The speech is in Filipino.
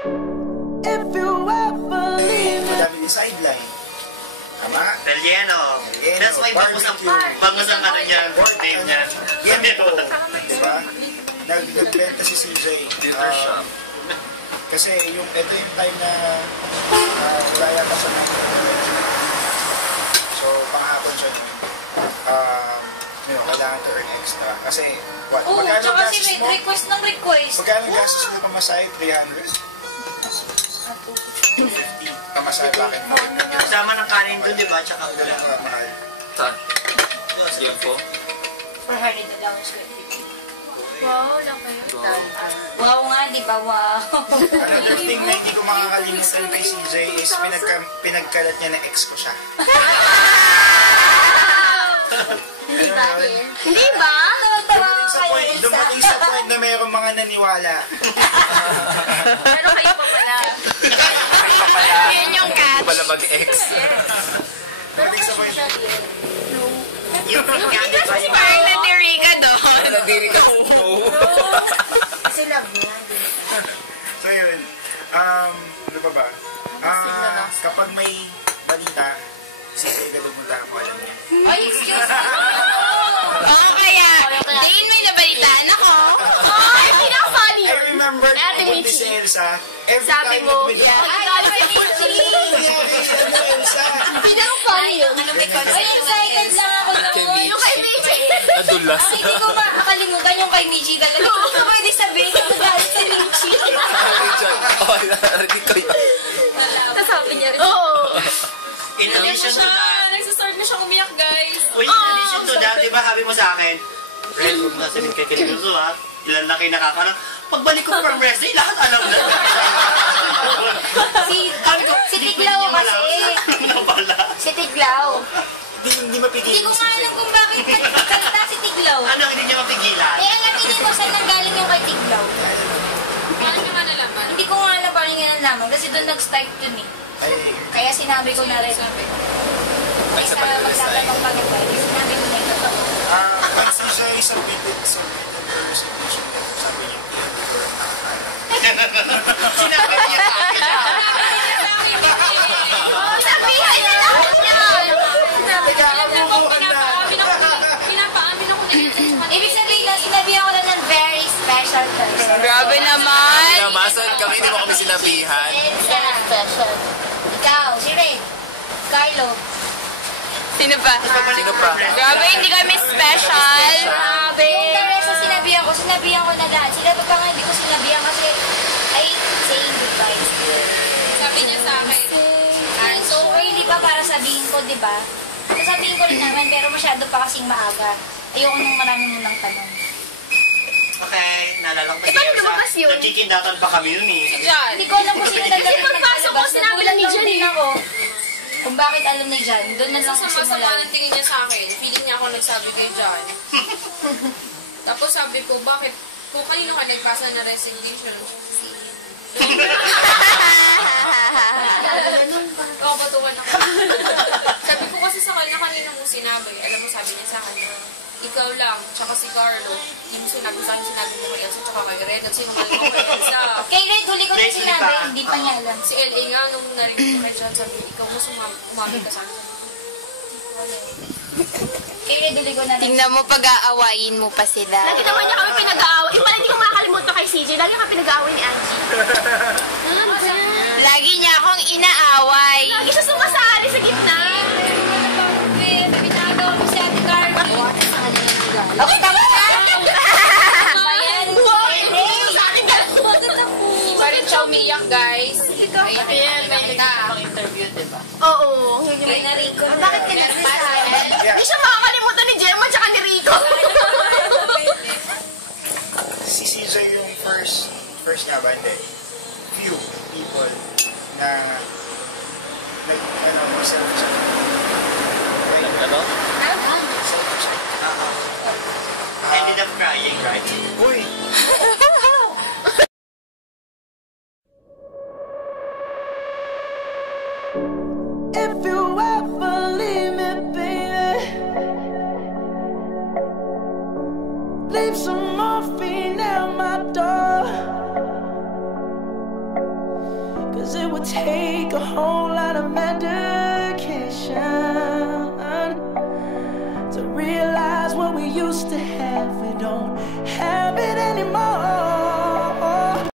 If you ever leave me. Madami yung sideline. Tama? Relleno. That's why bangus ang ano niya, name niya. Yan po. Diba? Nagbenta si CJ. Kasi ito yung time na wala yata siya ng so panghapon siya kailangan to earn extra. Kasi what? Oo, Magkano tsaka si gastos may mo? request ng request. Magkano gastos mo pamasahe? 300? 250. Pamasahe bakit mo? Kasama ng kanin doon, di ba? Tsaka ulam. Mahal. Saan? Yan po. 400 na lang ang square feet. Wow, lang kayo. Wow nga, di ba? Wow. Another thing na hindi ko makakalimutan kay CJ is pinagkalat niya na ex ko siya. Hindi ba? Dumating sa point na mayroong mga naniwala. Pero kayo pa pala. Yan yung catch. Pala mag-ex. Dumating sa point. Yung nga, di ba? Si Carla ni Rica doon. Nagdiri ka. No. Kasi love niya. So yun. Ano pa ba? Kapag may balita, si Sega dumunta ako, alam niya. Ay, excuse me. Oo, kaya. Dane, may nabalitaan ako. Ay, pinaka-funny. I remember Ate kung Michi. si Elsa, every Sabi time mo, na ay, Elsa. pinaka-funny yun. Ay, excited lang ako noon. Yung kay Michi. Nadulas. Ay, hindi ko makakalimutan yung kay Michi talaga. Hindi ko pwede sabihin kasi dahil si Michi. Oh, narinig ko yun. Kasabi niya rin. Oo. In addition to that, Nagsistart na siya umiyak, guys. in addition to that, di ba sabi mo sa akin, Red, huwag mo sabihin kay Kilimuso ha, ilan na kayo nakakalang, pagbalik ko from rest day, lahat alam na. Si Tiglaw kasi. Ano pala? Si Tiglaw. Hindi mapigil. Hindi ko nga alam kung bakit kanta si Tiglaw. Ano, hindi niya mapigilan? Eh, alam ko saan nanggaling yung kay Tiglaw. Paano nyo nga nalaman? Hindi ko nga alam paano nga nalaman kasi doon nag-start yun eh. Kaya sinabi ko na rin. Ay, sa pag-rest ay. Magtatanong pa nito. Sinabi ko na ito. Pag si Joy submitted the resignation letter, sabi niya, Sinabi niya sa akin. Sabihan niya lahat yan! Pinapaamin ako na Ibig sabihin na sinabihan ko lang ng very special person. Grabe naman! Namasan kami, hindi mo kami sinabihan. Very special. Ikaw, si Red. Carlo. Sino pa? Sino pa? Grabe, hindi kami special. Grabe. Yung Teresa sinabihan ko na lahat. Sila pa nga hindi ko sinabihan kasi I saying goodbye. Sabi niya sa akin. So, hindi pa para sabihin ko, di ba? Sasabihin ko rin naman, pero masyado pa kasing maaga. Ayoko nung marami munang tanong. Okay, naalala ko Eh, paano lumabas yun? nagkikindatan pa kami nun eh. Jan. Hindi ko alam kung sino naglalagay Kasi pagpasok ko, sinabi lang ni Jan din ako. Kung bakit alam ni Jan, doon na lang Sama-sama simula. ng tingin niya sa akin. Feeling niya ako nagsabi kay Jan. Tapos sabi ko, bakit? Kung kanino ka nagpasa na resignation? Oo, patukan ako. Sabi ko kasi sa kanya, kanina mo sinabi. Alam mo, sabi niya sa kanya, ikaw lang, tsaka si Carlo. Hindi mo sinabi sa akin, sinabi mo kay Elsa, tsaka kay Red. At sinungaling mo kay Elsa. Kay Red, huli ko na sinabi, hindi pa niya alam. Si LA nga, nung narinig ko kay Jan, sabi, ikaw mo sumami ka sa akin. Kay Red, huli ko na rin. Tingnan mo, pag-aawayin mo pa sila. Lagi naman niya kami pinag-aaway. Yung pala hindi ko makakalimutan kay CJ. Lagi kami pinag-aaway ni Angie. Lagi niya akong inaaway. Lagi siya sumasali sa gitna. Pinagawa mo si Ate Carlo. Okay, tama na! Bayan! Sa akin ka. Hindi pa rin siya umiyak, guys. Ayan, may nag-interview, diba? Oo. May narinig ko na. Bakit ka nagsasabi? Hindi siya makakalimutan ni Gemma tsaka ni Rico. Si CJ yung first nga ba? Hindi. Few people na self-check. Ano? Self-check. Ended up crying, right? Uy! If you ever leave me, baby, leave some morphine at my door. 'cause it would take a whole lot of medication to realize what we used to have. We don't have it anymore.